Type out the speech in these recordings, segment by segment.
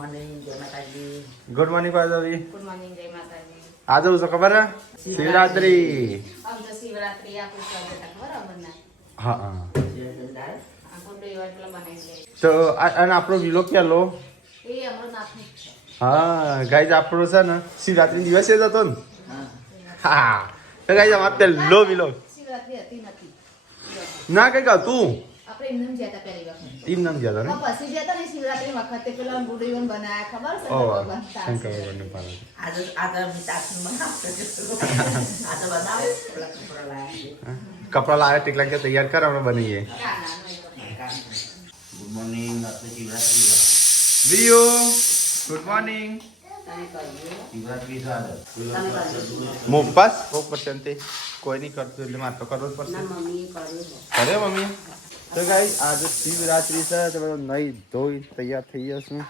Good morning ભાઈ. Good morning, જય માતાજી. આજે શું ખબર હે? શિવરાત્રી. આમ તો શિવરાત્રી આપણું સ્વાગત બરાબર ને. હા આપણું એટલે બનાવી દે. તો અને આપણો વિલો ક્યાલો? એ અમારો નાથનો છે. હા ગાઈઝ આપણો છે ને શિવરાત્રી દિવસે જ હતો ને. હા તો ગાઈઝ અમારો પહેલો વિલો. શિવરાત્રી હતી નથી. ના કઈ તું આપણે એમને ગયા હતા પહેલી વખત. તીન નામ ગયા હતા ને. પછી ગયા હતા ને શિવરાત્રી વખતે પેલા ગુડીવન બનાયા ખબર છે? ઓહ ભગવાન શંકર ભગવાનને પાડે. કપડા લાવે ટીકલા કે તૈયાર કર અમે બનીએ. Good morning. શિવરાત્રી વિયો ગુડ મોર્નિંગ. શિવરાત્રી સાથે મુપાસ 100% કોઈ નહીં કરતું એટલે મારે તો કરવો જ પડશે. કરે મમ્મી. તો ગાઈસ આજે શિવરાત્રી છે તો બધું નહીં ધોઈ તૈયાર થઈ જશું.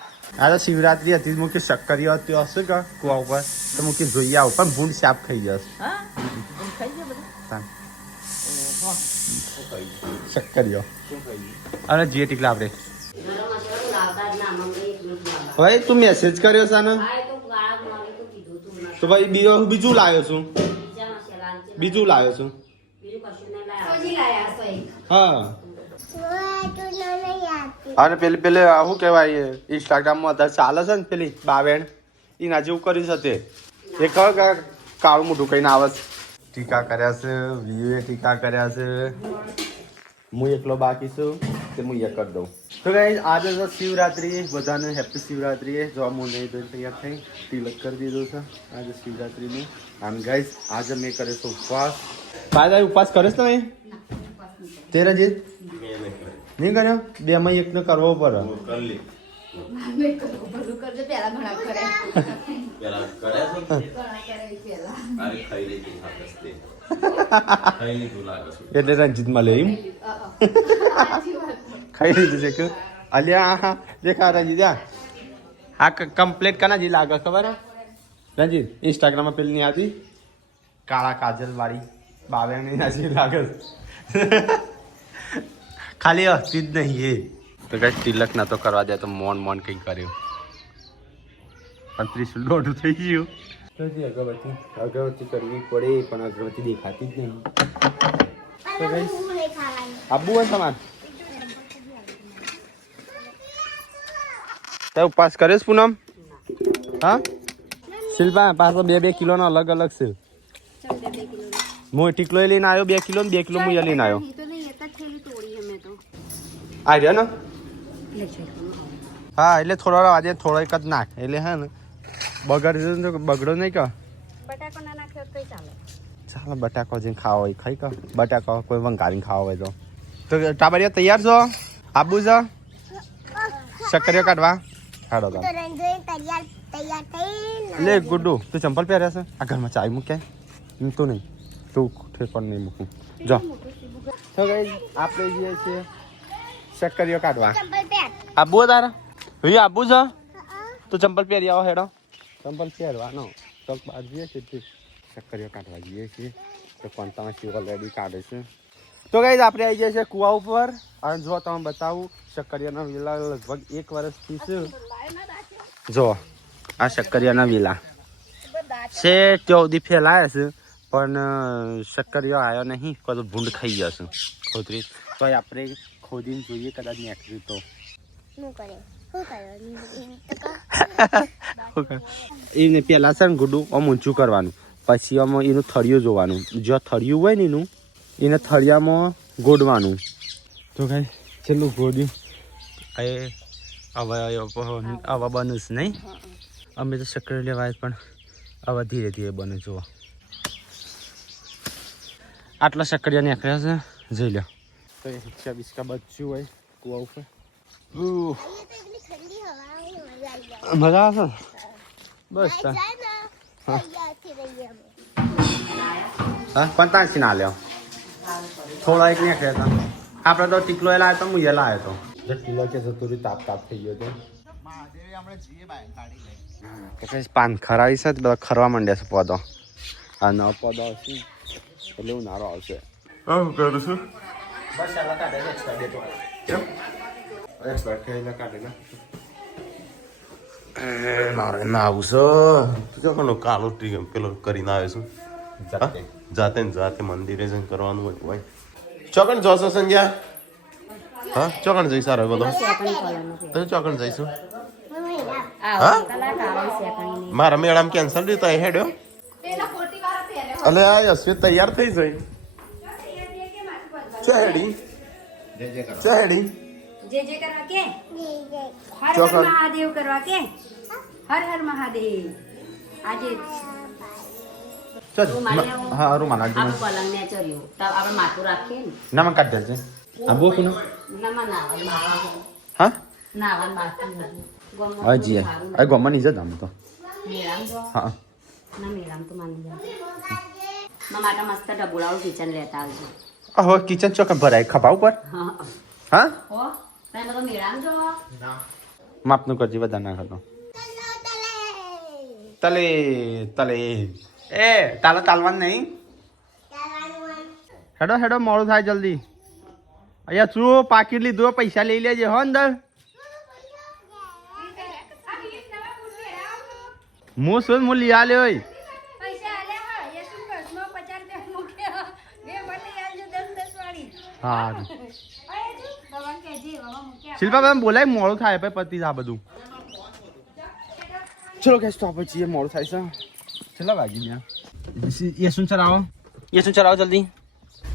આજે શિવરાત્રી હતી મુકે શક્કરીઓ હતી હશે કે કુવા ઉપર તો મુકે જોઈએ આવું પણ ભૂંડ સાપ ખાઈ જશે. શક્કરીઓ અને જે ટીકલા આપણે ભાઈ તું મેસેજ કર્યો છે ને તો ભાઈ બીજું લાવ્યો છું. બીજું લાવ્યો છું. હા અને પેલી શું કહેવાય ઇન્સ્ટાગ્રામમાં અત્યારે ચાલે છે ને પેલી બાવેણ એના જેવું કર્યું છે તે એ કાળું મોઢું કહીને આવે છે. ટીકા કર્યા છે વિયુએ ટીકા કર્યા છે. હું એકલો બાકી છું તે હું એ કરી દઉં. તો ગાઈસ આજે તો શિવરાત્રી બધાને હેપી શિવરાત્રી. જો હું નહીં તો તૈયાર થઈ તિલક કરી દીધું છે આજે શિવરાત્રીનું. આમ ગાઈસ આજે મેં કર્યો છે ઉપવાસ. પાછા ઉપવાસ કરે છે તમે તેરા જે નહીં કર્યો? બે માં એક ને કરવો પડે. એટલે રંજીત મળે એમ ખાઈ લીધું છે કે અલ્યા હા દેખા રંજીત આ કમ્પ્લીટ કના જે લાગે ખબર હે રંજીત? ઇન્સ્ટાગ્રામમાં પેલી નહીં આવતી કાળા કાજલ વાળી બાવેણી ના જે લાગે ખાલી હસ્તી જ નહીં એ તો કઈ તિલક ના તો કરવા દે તો મોન કઈ કર્યું પણ ત્રીસું દોઢું થઈ ગયું. તો જે અગરબત્તી કરવી પડે પણ અગરબત્તી દેખાતી જ નહીં. તો ગાઈસ આબુ હોય તમારે તે ઉપવાસ કરે છે પૂનમ? હા શિલ્પા પાછો 2 કિલોનો અલગ અલગ છે. હું ટીકલો લઈને આવ્યો 2 કિલો ને 2 કિલો હું લઈને આવ્યો. આ રહ્યો ને હા એટલે થોડો આજે થોડો એક જ નાખ એટલે હે ને બગડો નહીં કે ચાલો બટાકો જઈને ખાવો હોય ખાઈ કે બટાકો કોઈ વંગારીને ખાવો હોય તો ટાબરિયા તૈયાર છો? આબુ છો શક્કરીઓ કાઢવા? હાડો લે ગુડ્ડુ તું ચંપલ પહેર્યા છે? આ ઘરમાં ચાય મૂક્યા તું નહીં તું ઠેકોણ નહીં મૂકું જો. તો ગાઈસ આપણે જઈએ છીએ શક્કરીઓ કાઢવા. આબુ તારા ભાઈ આબુ છે તો ચંપલ પહેરી આવો હેડો. ચંપલ પહેરવાનો તો બહાર જઈએ છીએ શક્કરીઓ કાઢવા જઈએ છીએ તો પણ તમે શિવ ઓલરેડી કાઢે છે. તો ગાઈસ આપણે આવી જઈએ છીએ કુવા ઉપર અને જો તમે બતાવું શક્કરીયાના વેલા લગભગ 1 વર્ષથી છે. જો આ શક્કરીયાના વેલા છે ત્યાં ફેલાયા છે પણ શક્કરીયો આવ્યો નહીં કોઈ ભૂંડ ખાઈ જશે ખોદરી. તો આપણે ખોદીને જોઈએ કદાચ નીકળ્યું તો એને પેલા છે ને ગુડું આમ ઊંચું કરવાનું પછી આમાં એનું થળિયું જોવાનું. જો થળિયું હોય ને એનું એને થળિયામાં ગોડવાનું. તો કઈ છેલ્લું ગોડ્યું એ આવા બને છે નહીં. અમે તો શક્કરી લેવાય પણ આવા ધીરે ધીરે બને. જુઓ આટલા શક્કરિયા નીકળ્યા છે જોઈ લો. તો હિચકા બિસ્કા બચ્યું હોય કુવા ઉપર મજા આવશે બસ. હા પણ તાંસી ના લ્યો થોડા એક નીકળ્યા હતા. આપણે તો ટીકલો એ લાવ્યો તો હું એ લાવ્યો હતો. ટીકલો કે જતું તાપ થઈ ગયો હતો. પાન ખરાવી છે બધા ખરવા માંડ્યા છે પૌધો. આ નવો પૌધો હશે એટલે ઉનાળો આવશે. શું કરું છું બસ કાઢે એક્સપર્ટ કાઢેલા મારે ના આવું છે તું કાલો પેલો કરીને આવ્યો છું જાતે ને જાતે મંદિરે જઈને કરવાનું હોય ભાઈ ચોકણ જોશો સંજ્યા હા ચોકણ જઈશ સારો બધો ચોકણ જઈશું હા મારા મેળામાં કેન્સલ થયું તો હેડ્યો અલે આ અશ્વિત તૈયાર થઈ જઈ હેડી જે કરવા કે હર હર મહાદેવ કરવા કે હર હર મહાદેવ આજે હા રૂમાલ આ પલંગ ને ચર્યો તો આપણે માથું રાખીએ ને નામાં કાઢ દેજે આ બો કોનો હા નાવન બાથું હજી આ ગોમાં ની જતા તો મેળામ જો હા ના મેળામ તો માની જા માટે મસ્ત ડબુડાવું કિચન લેતા આવજો હવે કિચન ચોક ભરાય ખભા ઉપર હા હા હો તમે બધો મેળામ જો માપનું કરજે બધા ના ખાતો તલે તલે એ તાલો તાલવાનું નહીં હેડો હેડો મોડું થાય જલ્દી અહીંયા શું પાકીટ લીધું પૈસા લઈ લેજે હો અંદર હું શું હું લઈ આલ્યો હા શિલ્પા બેન બોલાય મોડું થાય ભાઈ પતિ આ બધું ચલો ગેસ તો આપણે છીએ મોડું થાય છે ચલો વાગી ગયા ये सुन चलाओ जल्दी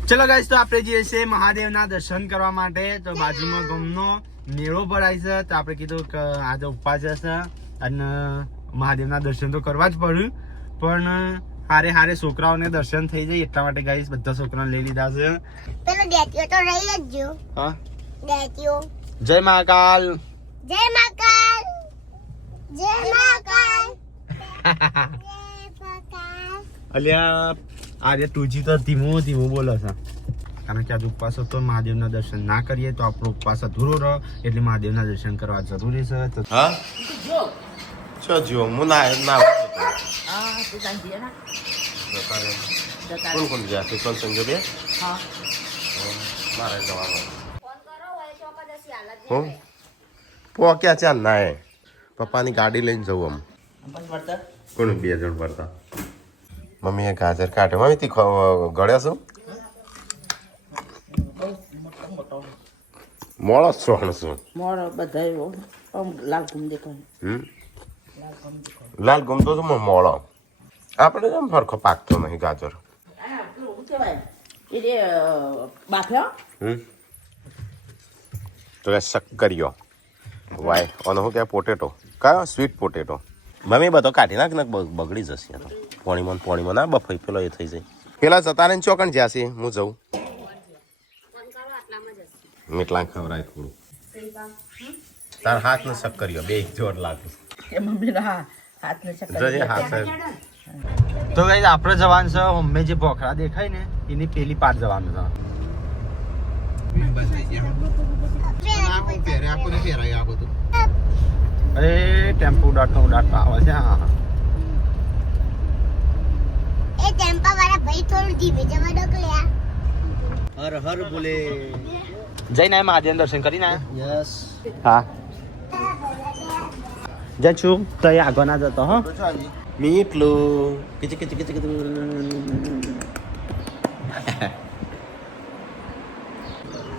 चलो गाइस तो આપણે જે છે મહાદેવના દર્શન કરવા માટે તો બાજુમાં ગમનો મેળો ભરાય છે તો આપણે કીધું કે આજે ઉપવાસ છે અને મહાદેવના દર્શન તો કરવા જ પડ્યું પણ હારે હારે છોકરાઓને દર્શન થઈ જાય એટલા માટે ગાઈસ બધા છોકરાઓને લઈ લીધા છે પેલો ડેટીઓ તો રહી જ જો હા ડેટીઓ જય મહાકાલ જય મહાકાલ જય મહાકાલ અલ્યા આજે તુજી તો ધીમું ધીમું બોલે છે કારણ કે આજે ઉપવાસ હતો મહાદેવના દર્શન ના કરીએ તો આપણો ઉપવાસ અધૂરો રહે એટલે મહાદેવના દર્શન કરવા જરૂરી છે તો હા છો જો હું ના ના હા તું કાંઈ ના કોણ કોણ ગયા છે કોણ સંજો બે હા મારે જવાનું ફોન કરો હોય ચોક્કસ હાલત હું પોક્યા ચાલ ના એ પપ્પાની ગાડી લઈને જવું આમ કોણ 2 જણ પડતા મમ્મીએ ગાજર કાઢે મમ્મી તી ગળ્યા છો મોળો સોણ છું મોર બધા લાલ ગુમ દેખાય લાલ ગમતો તો મોળો આપણે કેમ ફરખો પાકતો નહીં ગાજર શું કહેવાય એ બાફ્યો તો એ શક્કરિયો વાય અને હું કે પોટેટો કયો સ્વીટ પોટેટો મમ્મી બધો કાઢી નાખ ને બગડી જશે તો પોણીમાં ના બફાઈ પેલો એ થઈ જાય પેલા જતા ને ચોકણ જ્યાં છે હું જઉં મીઠલા ખવરાય થોડું તાર હાથ ને શક્કરિયો બે જોર લાગે એ મમ્મીના હાથને જજે હાથ તો ગાઈસ આપણે જવાનું છે અમે જે ભોખરા દેખાય ને એની પેલી પાર જવાનું છે અરે ટેમ્પો ઉડાડતો આવે છે હા એ ટેમ્પા વાળા ભાઈ થોડું ધીમે જવા દો કે લ્યા હર હર બોલે જઈને મહાદેવ દર્શન કરીને યસ હા જા છું તો એ આગળ ના જતો હો મીઠલું કિચ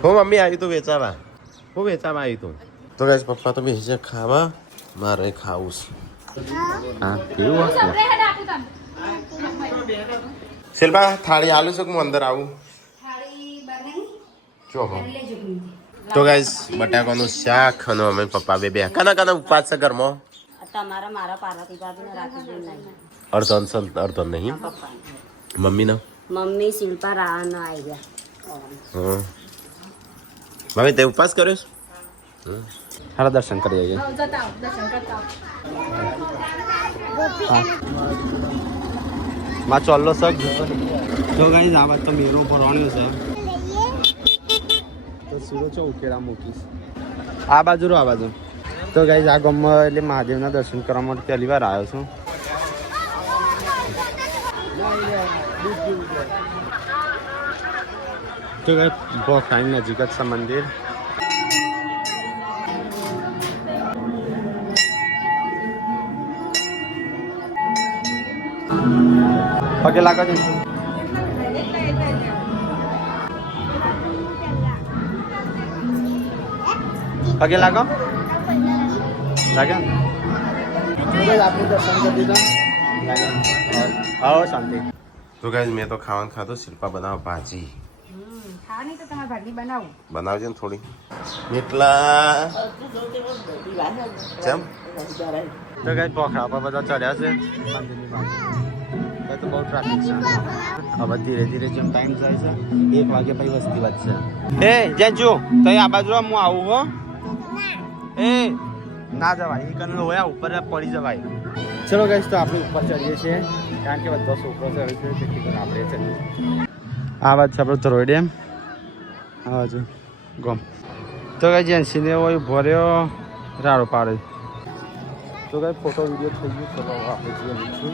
હું મમ્મી આવી તું વેચાવા હું વેચાવા આવી તું તો ગાઈસ પપ્પા તો બેસી ખાવા મારે ખાવું છે હા કેવું હશે શિલ્પા થાળી આલું છું કે હું અંદર આવું ચોહો તો ગાઈસ બટાકાનું શાક અને અમે પપ્પા બે કાના ઉપવાસ છે ઘરમાં તમારા મારા પાર્વતી ભાભીને રાખી દે નહીં અર્ધન નહીં પપ્પા મમ્મીના મમ્મી શિલ્પા રાહના આવી ગયા હા મમ્મી તે ઉપવાસ કર્યો છે હારા દર્શન કરી આવીએ માં ચોલ્લો સગ તો ગાઈસ આ વાત તો મેરો ભરવાનો છે તો સુરો ચો ઉકેડા મૂકીશ આ બાજુ રો આ બાજુ તો ગાઈસ આ ગામમાં એટલે મહાદેવના દર્શન કરવા માટે પહેલી વાર આવ્યો છું તો ગાઈસ ભોખરાની નજીક જ છે મંદિર પગે લાગો છે પગે લાગો લાગે આપણે દર્શન કરી દીધા લાગે આવો શાંતિ તો ગાઈસ મેં તો ખાવાનું ખાધું શિલ્પા બનાવ ભાજી ખાવાની તો તમારે ભાજી બનાવું બનાવજે ને થોડી એટલા કેમ તો કઈ પોખરા પર બધા ચડ્યા છે મંદિરની બાજુ તો બહુ ટ્રાફિક છે હવે ધીરે ધીરે જેમ ટાઈમ જાય છે 1 વાગે પછી વસ્તી વધશે એ જેજુ તો આ બાજુ હું આવું હો એ ના જવાય એ કન હોય ઉપર પડી જવાય ચલો ગાઈસ તો આપણે ઉપર ચડીએ છીએ કારણ કે બધો છોકરો ચડે છે તેથી કરીને આપણે ચડીએ આ વાત છે આપણો ધરોઈ ડેમ આ બાજુ ગમ તો કઈ જેન્સીને હોય ભર્યો રાડો પાડે તો કઈ ફોટો વિડીયો થઈ ગયો ચલો આપણે જોઈએ નીચું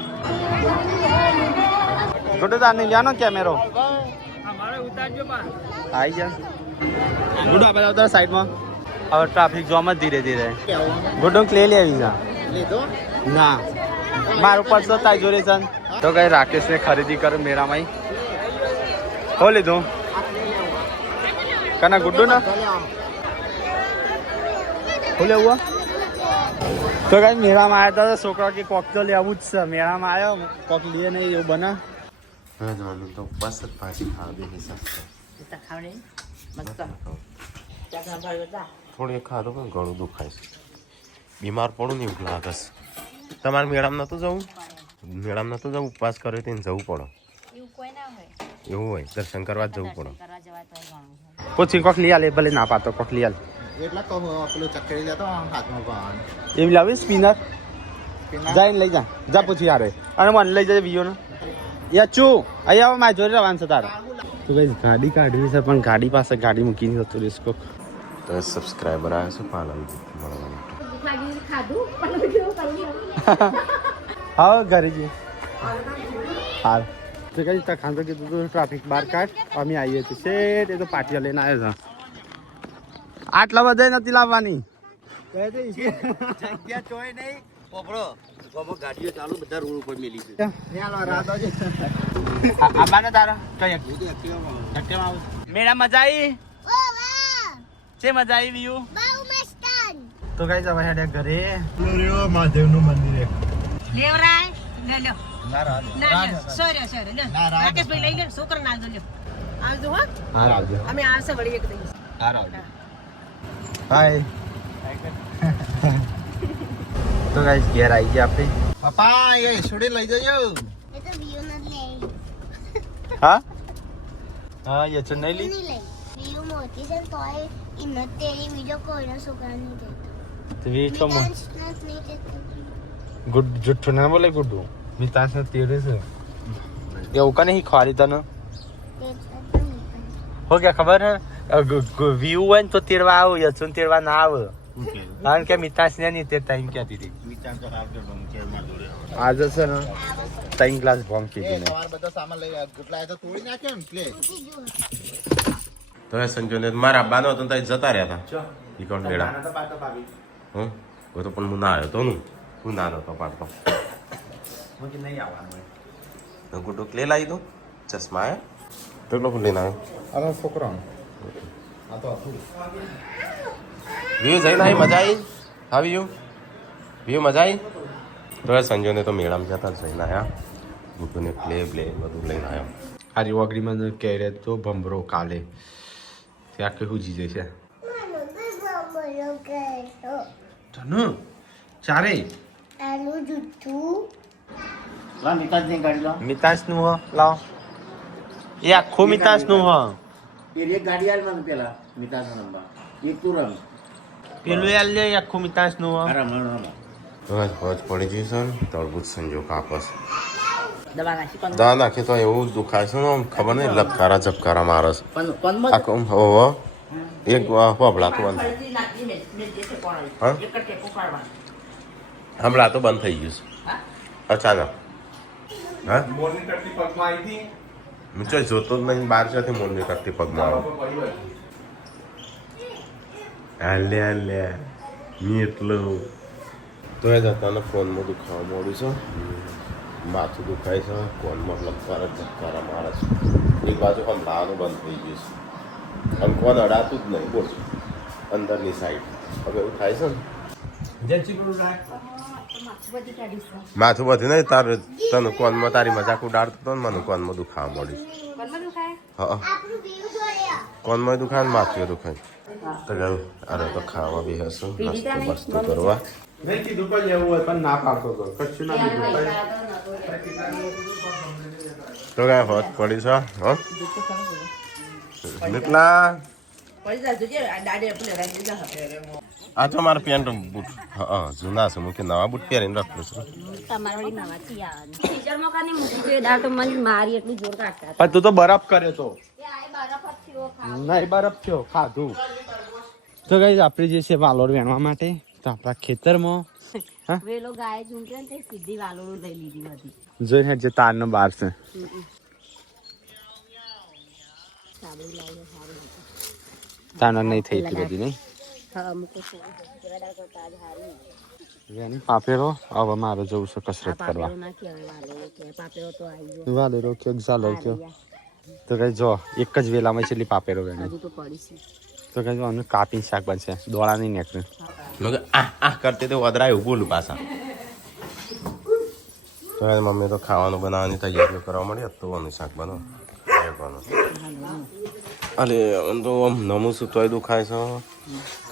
ફોટો તાર નહીં લ્યાનો કેમેરો આવી જા ગુડો આપણે ઉતાર સાઈડમાં હવે ટ્રાફિક જોવામાં ધીરે ધીરે ગુડો ક્લે લે આવી જા ના મારું પર તો તાઈ જોડે છે તો કઈ રાકેશને ખરીદી કર મેળામાં હો લીધું કના ગુડ્ડુ ના બોલે હુआ તો કઈ મેળામાં આવ્યા હતા છોકરા કે કોક તો લેવું જ છે મેળામાં આવ્યો કોક લે નહીં એવું બના હા જવાનું તો બસ જ ભાજી ખાવા દે થોડી ખાધું પણ ઘણું દુખાય છે બીમાર પડું ને એવું લાગે છે તમારે મેળામાં નતું જવું મેળામાં નતું જવું ઉપવાસ કર્યો તેને જવું પડે એવું હોય દર્શન કરવા જ જવું પડે પૂછી કોક લઈ આલે ભલે ના પાતો કોક લઈ આલે એટલા કહો પેલું ચક્કરી લેતો હાથમાં પાન એવી લાવી સ્પિનર જઈને લઈ જા જા પૂછી યાર અને મને લઈ જજે બીજો ને યાચુ અહીંયા આવો મારે જોડે રહેવાનું છે તારે તો કઈ ગાડી કાઢવી છે પણ ગાડી પાસે ગાડી મૂકીને જતો રહીશ કોક તો સબસ્ક્રાઈબર આવે છે પાલન મળવા માટે હા ઘરે જઈએ હાલ તો કઈ ખાન તો કીધું તું ટ્રાફિક બહાર કાઢ અમે આવીએ છીએ શેઠ એ તો પાટિયા લઈને આવ્યો છે આટલા બધા નથી લાવવાની જગ્યા ચોય નહીં પોપડો ગાડીઓ ચાલુ બધા રોડ ઉપર મેલી છે આબાને તારા કઈ મેળા મજા આવી છે મજા આવી વ્યુ બહુ મસ્ત તો કઈ જવા હેડે ઘરે મહાદેવનું મંદિર લેવરાય લે લ્યો ના સોરી સોરી લે રાકેશભાઈ લઈ લે છોકરા ના લ્યો આવજો હો હા આવજો અમે આવશે વળી એક દિવસ હાય તો ગાઈસ ઘેર આવી ગયા આપણે પપ્પા એ છોડી લઈ જજો એ તો વ્યૂ નથી લઈ હા હા એ છે નહીં લી નહીં લઈ વ્યૂ મોટી છે તો એ ન તેરી બીજો કોઈનો છોકરા નહીં દેતો તો વી તો નહીં દેતો ગુડ જુઠ્ઠું ના બોલે ગુડ્ડુ મિતાસ ને તેરે છે એવું કને હી ખવારી તને હો ગયા ખબર હે વ્યૂ હોય ને તો તેરવા આવો યચુન તેરવા ના આવે કારણ કે મિતાસ ને નહીં તે ટાઈમ કહેતી હતી આજે છે ને 3 ગ્લાસ ભોંગ કીધી ને બધો સામાન લઈ કેટલા તો તોડી નાખ્યો ને પ્લે તો એ સંજોને મારા બાનો હતો તો જતા રહ્યા હતા ઈ કોણ મેળા હું તો પણ હું ના આવ્યો તો હું ના નતો પાડતો નહીં આવવાનું ગુડો ક્લે લાવી દો ચશ્મા હે કેટલો લઈને આવ્યો અરે છોકરો આ તો હતું વ્યૂ જઈને આવી મજા આવી હા વ્યૂ મજા આવી તો સંજોને તો મેળામાં જતા જઈને આવ્યા ગુડ્ડુને પ્લે બધું લઈને આવ્યો આ રીવાગડીમાં કેરે તો ભમરો કાલે ત્યાં કેવું જીજે છે તને ચારે આનું જૂઠું લા નિકાસની ગાડી લો મિતાસ નું હ લાવ એ આખું મિતાસ નું હ એ એક ગાડી આલ મને પેલા નિકાસ નંબર એક તું રમ પેલું યાર લે આખું મિતાસ નું હ રમ તો ફોજ પડી જઈશું ને તળબૂચ સંજો કાપસ દવા નાખી પણ દા નાખી તો એવું દુખાય છે ને આમ ખબર નહીં લપકારા ઝપકારા મારસ પણ આખું હોવો એક પબલા તો બંધ હા હમણાં તો બંધ થઈ ગયું છે અચાનક હા હું ચોઈ જોતો જ નહીં બાર છે મોરની કરતી પગમાં હાલે મી એટલું તો એ જતાને ફોનમાં દુખાવા મળ્યું છે માથું દુખાય છે કોણ મતલબ પર ચક્કરા મારે છે એક બાજુ હમણાં બંધ થઈ ગયું છે આમ કોણ અડાતું જ નહીં બોલ અંદરની સાઈડ હવે એવું થાય છે ને માથું બધી નહીં તારે તને કોનમાં તારી મજાક ઉડાડતો હતો ને મને કોનમાં દુખાવા મળ્યું હા કોનમાં દુખાય ને માથું દુખાય તો ગયું અરે તો ખાવા બી હશું નાસ્તો બસ્તો કરવા નહીં કીધું પણ લેવું હોય પણ ના પાડતો હતો કશું ના દીધું તો કઈ હોત પડી છે હા નીકળા આ તો મારા પેન્ટ બૂટ હા જૂના છે મૂકી નવા બૂટ પહેરીને રાખલું છું પણ તું તો બરફ કર્યો તો નહીં બરફ થયો ખાધું તો ગાઈસ આપણે જે છે વાલોર વેણવા માટે તો આપણા ખેતરમાં વેલો ગાય ઝૂંટે ને તે સીધી વાલોડું લઈ લીધી હતી જોઈને જે તારનો બાર છે તારના નહીં થઈ એટલી બધી નહીં પાપેરો હવે મારે જવું છે કસરત કરવા વાલેરો કયો ઝાલર કયો તો કઈ જો એક જ વેલામાં છેલ્લી પાપેરો વેણે તો કઈ જો આનું કાપીને શાક બનશે દોડા નહીં નીકળે આ કરતે તો વદરાયું બોલું પાછા તો મમ્મી તો ખાવાનું બનાવવાની તૈયારીઓ કરવા મળી તો આનું શાક બનાવો અરે તો આમ નમું છું તોય દુખાય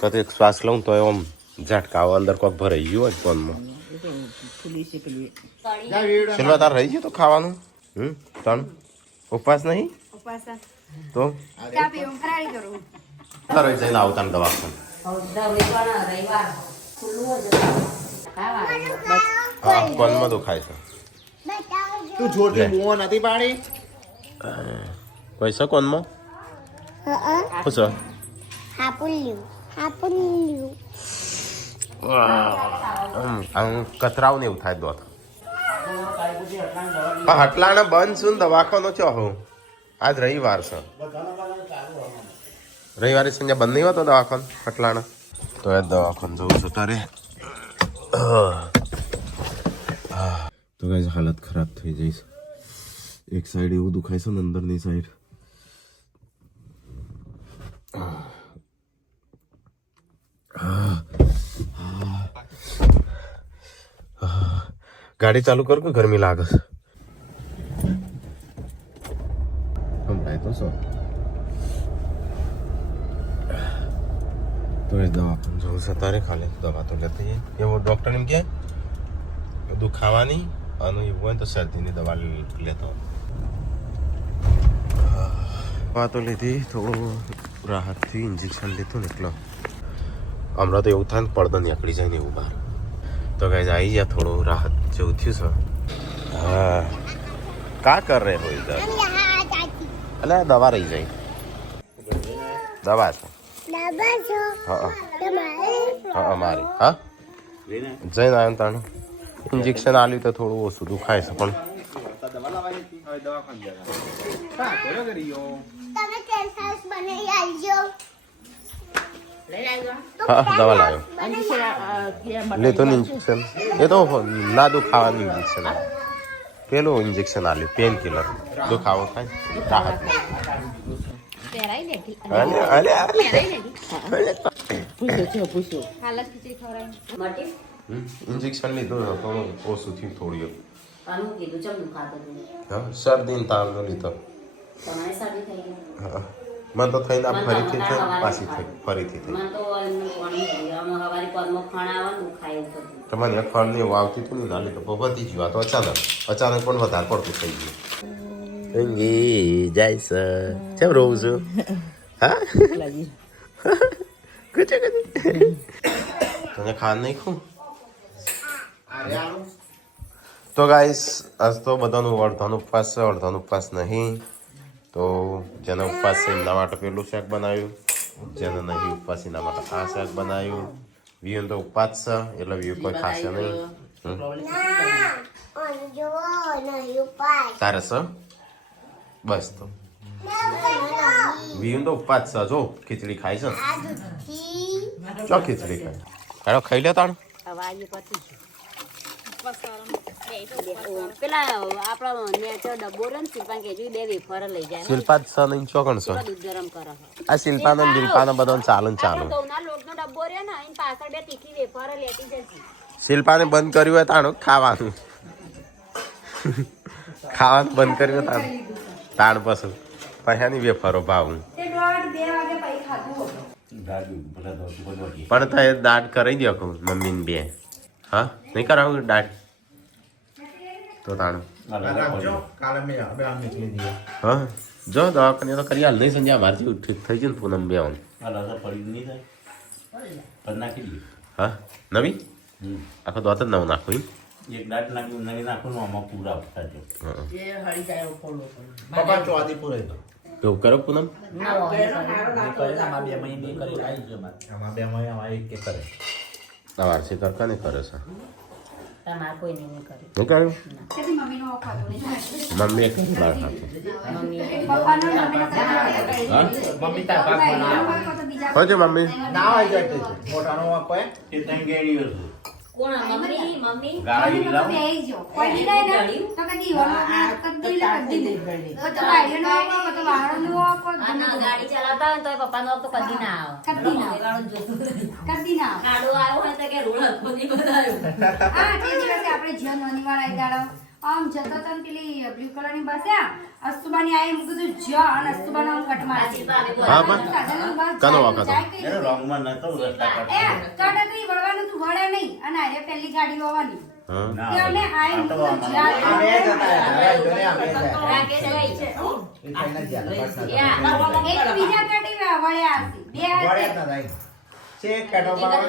છે કતે શ્વાસ લઉં તોય આમ ઝટકાવો અંદર કોક ભરાઈ ગયું હોય ફોનમાં છેલ્લા તાર રહી ગયું તો ખાવાનું તણ ઉપવાસ નહીં તો તારે જઈને આવતા ને દવાખાને હા કોનમાં દુખાય છે તું જોરથી બુઓ નથી પાડી પૈસા કોનમાં શું છે કતરાવ ને એવું થાય દોત હટલાને બંધ છું ને દવાખાનો છો હું આજ રવિવાર છે રવિવારે સંજય બંધ નહીં હોતો દવાખાન હટલાના તો એ દવાખાન જવું છું તારે તો કઈ હાલત ખરાબ થઈ જઈશ એક સાઈડ એવું દુખાય છે ને અંદરની સાઈડ ગાડી ચાલુ કર કે ગરમી લાગે છે સંભળાય તો શું તો એ દવા પણ જવું છે તારે ખાલી દવા તો લેતી એવો ડૉક્ટર એમ કે બધું ખાવાની અને એવું હોય તો શરદીની દવા લેતો દવા તો લીધી થોડું રાહતથી ઇન્જેક્શન લીધું ને એટલે હમણાં તો એવું થાય ને પડદો નીકળી જાય ને એવું બહાર તો કઈ આવી ગયા થોડું રાહત જેવું થયું છે હા કા કર રહે હોય ઇધર એટલે દવા રહી જાય દવા છે હા મારી હા જઈને આવ્યો તાણે ઇન્જેક્શન આલ્યું તો થોડું ઓછું દુખાય છે પણ હા દવા લાવ્યો લેતો ને ઇન્જેક્શન એ તો ના દુખાવાનું ઇન્જેક્શન પેલું ઇન્જેક્શન આલ્યું પેન કિલર દુખાવો થાય રાહત ઇન્જેક્શન લીધું થોડું ઓછું થયું થોડું શરદી તાવ લીધો હા મને તો થઈને ફરીથી થઈ પાછી થઈ ફરીથી થઈ તમારી એક ફળ ની વાવતી તું ના લીધો પતી ગયું તો અચાનક પણ વધારે પડતું થઈ ગયું જાય છે કેમ રહું છું હા તને ખાન નહીં ખું તો ગાઈસ આજ તો બધાનું અડધાનો ઉપવાસ છે અડધાનો ઉપવાસ નહીં તો જેને ઉપવાસ છે એમના માટે પેલું શાક બનાવ્યું જેને નહીં ઉપવાસ એના માટે આ શાક બનાવ્યું વ્યૂ તો ઉપવાસ છે એટલે વ્યૂ કોઈ ખાશે નહીં તારે છે બસ તો વ્યૂ તો ઉપવાસ છે જો ખીચડી ખાય છે ચો ખીચડી ખાય ખાઈ લે તાણ પેલા આપડો નેચર ડબ્બો રહ્યો ને શિલ્પા કેજુ 2 વેફર લઈ જાય શિલ્પા જ છે નહીં ચોકણ છે દૂધ ગરમ કરે આ શિલ્પાનો ને બિલ્પાનો બધો ચાલુ ને ચાલુ ઘઉંના લોટનો ડબ્બો રહ્યો ને એની પાછળ 2 તીખી વેફર લેતી જશે શિલ્પાને બંધ કર્યું હોય તાણું ખાવાનું ખાવાનું બંધ કર્યું હોય તાણ પછી પૈસાની વેફરો ભાવું તે 1:30-2 વાગે પૈ ખાધું પણ તો એ દાઢ કરી દો કહું મમ્મીને બે હા નહીં કરાવું દાઢ તો તાણું હા જો દવાખાને તો કરી હાલ નહીં સંજય મારથી ઠીક થઈ જાય ને પૂનમ બે હા નવી આખો દોત જ નવું નાખું એક દાટ નાખ્યું નવી નાખું આમાં પૂરા એવું કરો પૂનમ વાર્ષિક કરકા નહીં કરે છે તમાર કોઈ નહીં કરે નહીં કર્યું તેથી મમ્મીનો ખાધું નહીં મમ્મી એક બાર ખાતું પપ્પાનો હોજો મમ્મી કોણ મમ્મી મમ્મી ગાડી લાવ કોઈ નહીં ને તો કદી કદી તો ભાઈ નો તો વાળો નો ના ગાડી ચલાવતા હોય તો પપ્પા નો તો કદી ના આવે કદી ના વાળો જોતું કદી ના ગાડો આવ્યો હોય તો કે રોડ બધી બધાયો હા તે દિવસે આપણે જ્યાં નોની વાળા આઈ ગાડો આમ જતો તન પેલી બ્લુ કલર ની બસ અસ્તુબાની આઈ મુકું તો જ્યાં અને અસ્તુબાનો આમ કટ મારી હા પણ કનો વખત એને રોંગમાં નતો રસ્તા એ કડકરી વળવાનું તું વળે નહીં અને આરે પહેલી ગાડી હોવાની હા કે અમે આઈ મુકું જ્યાં રાકેશ ભાઈ છે એક બીજા ગાડી વળ્યા હશે બે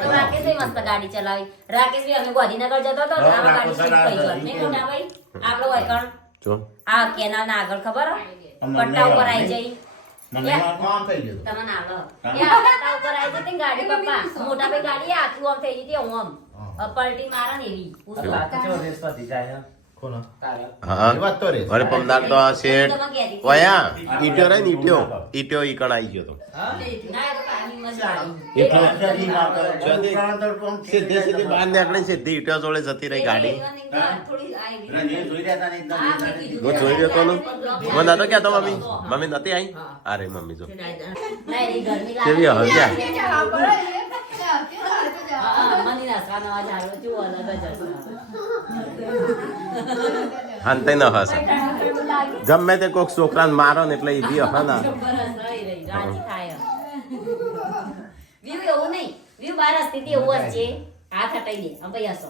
રાકેશ મસ્ત ગાડી ચલાવી રાકેશ અમે ગાંધીનગર જતો હતો આ ગાડી શીખ પઈ ગયો ને કોના ભાઈ આપણો વાયકણ જો આ કેનાલ ના આગળ ખબર પટ્ટા ઉપર આવી જઈ મને કામ થઈ ગયું તમને આલો યા પટ્ટા ઉપર આવી જતી ગાડી પપ્પા મોટા ભાઈ ગાડી આખું આમ થઈ જતી હું આમ પલટી મારા ને એવી હા અરે પમદાર તો આ શેઠ વયા ઈટ્યો રહી ને ઈટ્યો ઈ કણ આવી ગયો તો સીધી સીધી બહાર નીકળી સીધી ઈટ્યો જોડે જતી રહી ગાડી હું જોઈ રહ્યો તો મને નતો કહેતો મમ્મી નથી આવી અરે મમ્મી જો કેવી હસ્યા હાંતે ન હશે ગમે તે કોઈક છોકરાને મારો ને એટલે એ બી હે ના હાથ હટાઈ દે આમ ભાઈ હસો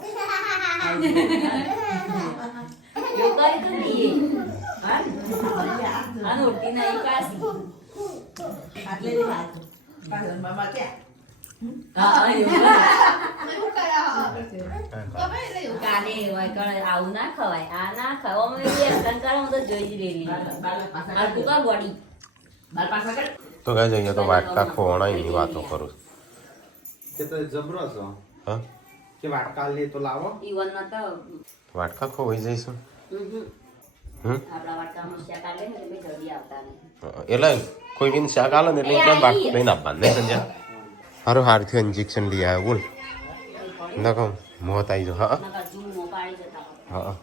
આવું ના ખવાય આ ના ખવાય તો જોઈ જ રેલી બોડી તો કઈ જઈએ તો વાટકા ખોવાણા એની વાતો કરું કે તો જબરો છો હા કે વાટકા લે તો લાવો ઈવનમાં તો વાટકા ખોવાઈ જઈશું આપણા વાટકામાં શાક આલે ને એટલે જલ્દી આવતા નહીં એટલે કોઈ બી શાક આલે ને એટલે એકદમ વાટકું લઈને આપવાનું નહીં સમજ્યા હારું હારથી ઇન્જેક્શન લઈ આવ્યો બોલ ના કહું મોત આવી જાઓ હા પાડી જતા હા